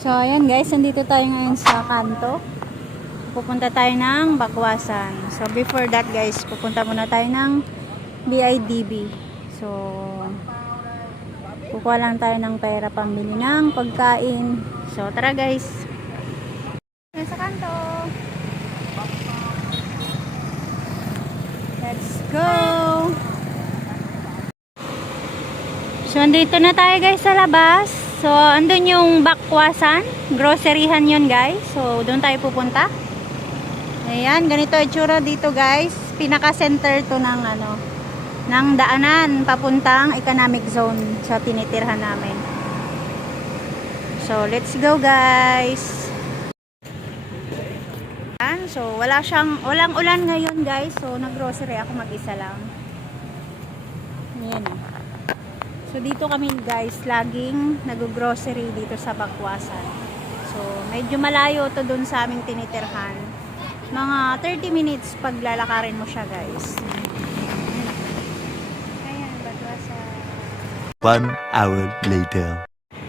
So, ayan guys, nandito tayo ngayon sa kanto. Pupunta tayo ng Bakwasan. So, before that guys, pupunta muna tayo ng BIDB. So, kukuha lang tayo ng pera pambili ng pagkain. So, tara guys. Sa kanto. Let's go! So, andito na tayo guys sa labas. So, andun yung bakwasan. Groceryhan yun guys. So, doon tayo pupunta. Ayan, ganito yung tsura dito guys. Pinaka-center to ng ano, ng daanan papuntang economic zone sa tinitirhan namin. So, let's go guys. So, wala siyang, walang ulan ngayon guys. So, nag-grocery ako mag-isa lang. Ayan. So dito kami guys, laging nag-grocery dito sa Bakwasan. So medyo malayo to dun sa aming tinitirhan. Mga 30 minutes paglalakarin mo siya guys. Ayan, Bakwasan. One hour later.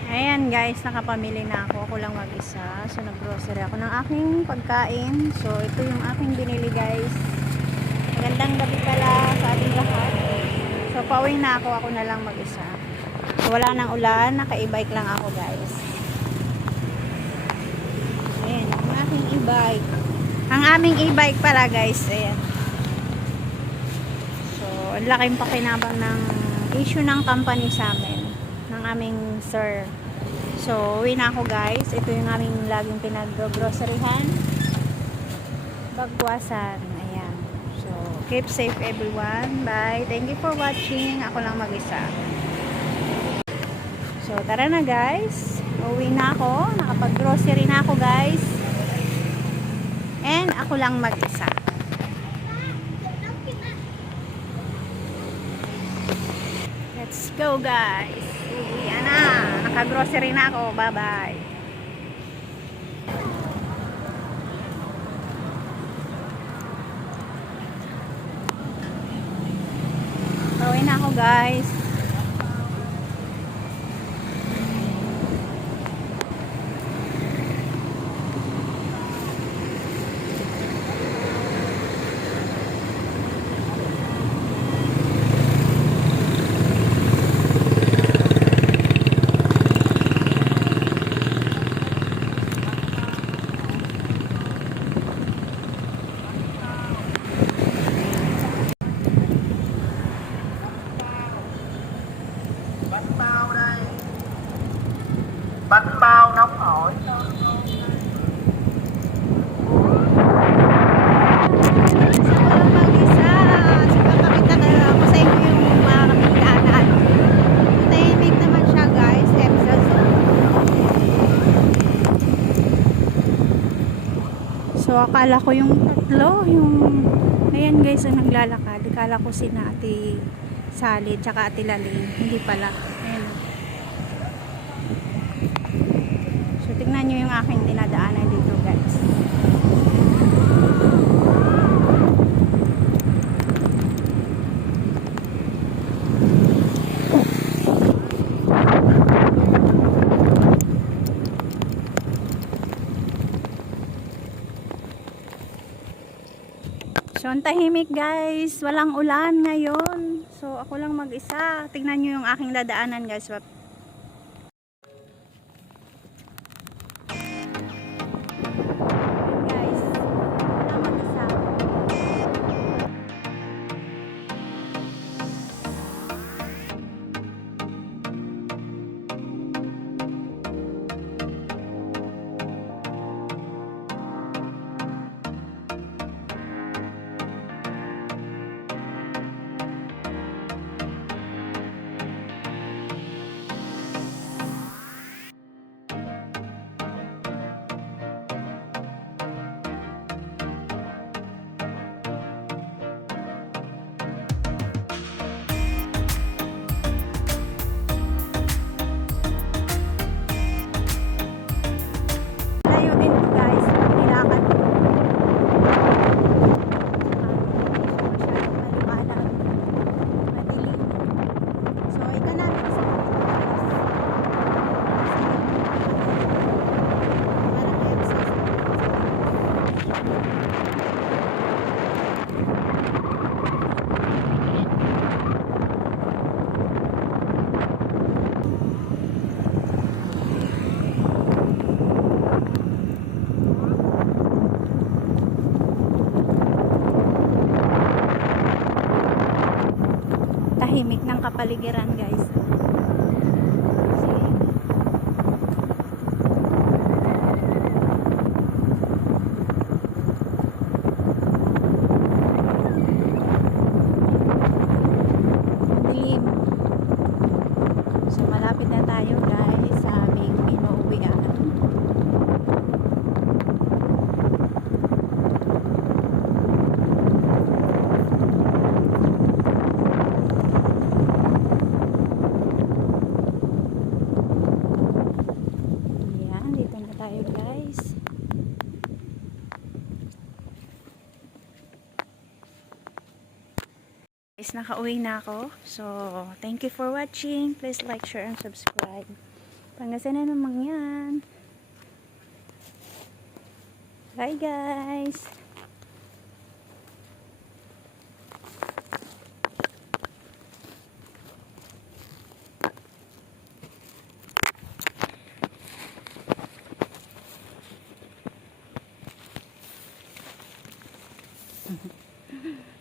Ayan guys, nakapamili na ako. Ako lang mag-isa. So nag-grocery ako ng aking pagkain. So ito yung aking binili guys. Magandang gabi pala sa ating lahat. So pauwi na ako. Ako na lang mag-isa. So wala nang ulan. Naka-e-bike lang ako guys. Ayan, ang aking e-bike. Ang aming e-bike pala guys. Ayan. So, ang laking pakinabang ng issue ng company sa amin. Ng aming sir. So, uwi na ako guys. Ito yung aming laging pinag-groceryhan. Bagwasan. Keep safe everyone. Bye. Thank you for watching. Ako lang mag-isa. So, tara na guys. Uwi na ako. Nakapag-grocery na ako guys. And ako lang mag-isa. Let's go guys. Uwi na. Naka-grocery na ako. Bye-bye. Uwi na ako guys. bánh bao đây bánh bao nóng hổi Walang mag-isa. Sige, pakita na lang ako sa inyo yung mga kapitaanan. Tahimik naman siya guys. Epsa zone. So, akala ko yung tatlo, yung... Ayan guys, ang naglalakad. Akala ko si na Ate Sally, tsaka Ate Laling. Hindi pala. Ayan. So, tingnan nyo yung aking dinadaanan dito guys. So, tahimik guys. Walang ulan ngayon. So, ako lang mag-isa. Tingnan nyo yung aking dadaanan guys. Pikiran. Guys, nakauwi na ako. So, thank you for watching. Please like, share, and subscribe. Pangasinan naman yan. Bye guys!